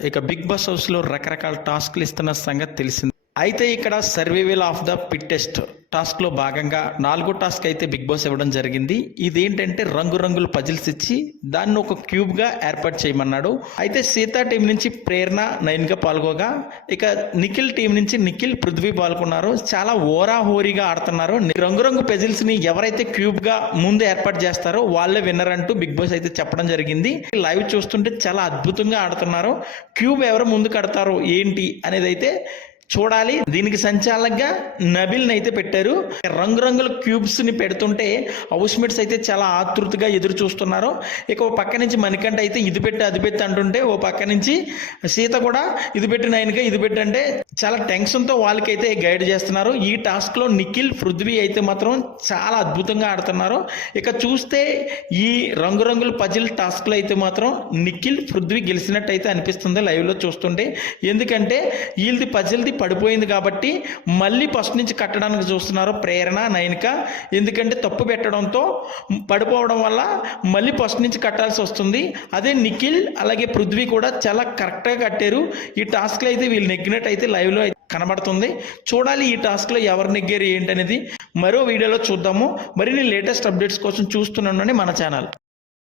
ఇక big boss హౌస్లో రకరకాల టాస్క్లు ఇస్తున్న సంగతి తెలిసింది. అయితే ఇక్కడ సర్వైవల్ ఆఫ్ ద ఫిట్టెస్ట్ టాస్క్లో భాగంగా 4గో టాస్క్ అయితే బిగ్ బాస్ ఇవ్వడం జరిగింది. ఇదేంటంటే రంగురంగుల పజిల్స్ ఇచ్చి దాన్ని ఒక క్యూబ్గా ఏర్పాటు చేయమన్నాడు. అయితే సీతా టీం నుంచి ప్రేరణ నైన్గా పాల్గొగా, ఇక నిఖిల్ టీం నుంచి నిఖిల్ పృథ్వీ పాల్గొన్నారు. చాలా ఓరాహోరీగా ఆడుతున్నారు. రంగురంగు పజిల్స్ని ఎవరైతే క్యూబ్గా ముందు ఏర్పాటు చేస్తారో వాళ్ళే విన్నర్ అంటూ బిగ్ బాస్ అయితే చెప్పడం జరిగింది. లైవ్ చూస్తుంటే చాలా అద్భుతంగా ఆడుతున్నారు. క్యూబ్ ఎవరు ముందు కడతారో ఏంటి అనేది అయితే చూడాలి. దీనికి సంచాలకుగా నబిల్ని అయితే పెట్టారు. రంగురంగుల క్యూబ్స్ ని పెడుతుంటే హౌస్ మేట్స్ అయితే చాలా ఆతృతగా ఎదురు చూస్తున్నారు. ఇక ఓ పక్క నుంచి మణికంఠ అయితే ఇది పెట్టి అది పెట్టి అంటుంటే, ఓ పక్క నుంచి సీత కూడా ఇది పెట్టి నైన్గా ఇది పెట్టి అంటే చాలా టెన్షన్తో వాళ్ళకైతే గైడ్ చేస్తున్నారు. ఈ టాస్క్ లో నిఖిల్ పృథ్వీ అయితే మాత్రం చాలా అద్భుతంగా ఆడుతున్నారు. ఇక చూస్తే ఈ రంగురంగుల పజిల్ టాస్క్ లో అయితే మాత్రం నిఖిల్ పృథ్వీ గెలిచినట్టు అయితే అనిపిస్తుంది లైవ్ లో చూస్తుంటే. ఎందుకంటే వీళ్ళది పజిల్ది పడిపోయింది కాబట్టి మళ్ళీ ఫస్ట్ నుంచి కట్టడానికి చూస్తున్నారు ప్రేరణ నైనిక. ఎందుకంటే తప్పు పెట్టడంతో పడిపోవడం వల్ల మళ్ళీ ఫస్ట్ నుంచి కట్టాల్సి వస్తుంది. అదే నిఖిల్ అలాగే పృథ్వీ కూడా చాలా కరెక్ట్గా కట్టారు. ఈ టాస్క్లో అయితే వీళ్ళు నెగ్గినట్టు అయితే లైవ్లో కనబడుతుంది. చూడాలి ఈ టాస్క్లో ఎవరు నెగ్గారు ఏంటనేది మరో వీడియోలో చూద్దాము. మరిన్ని లేటెస్ట్ అప్డేట్స్ కోసం చూస్తున్నాను మన ఛానల్.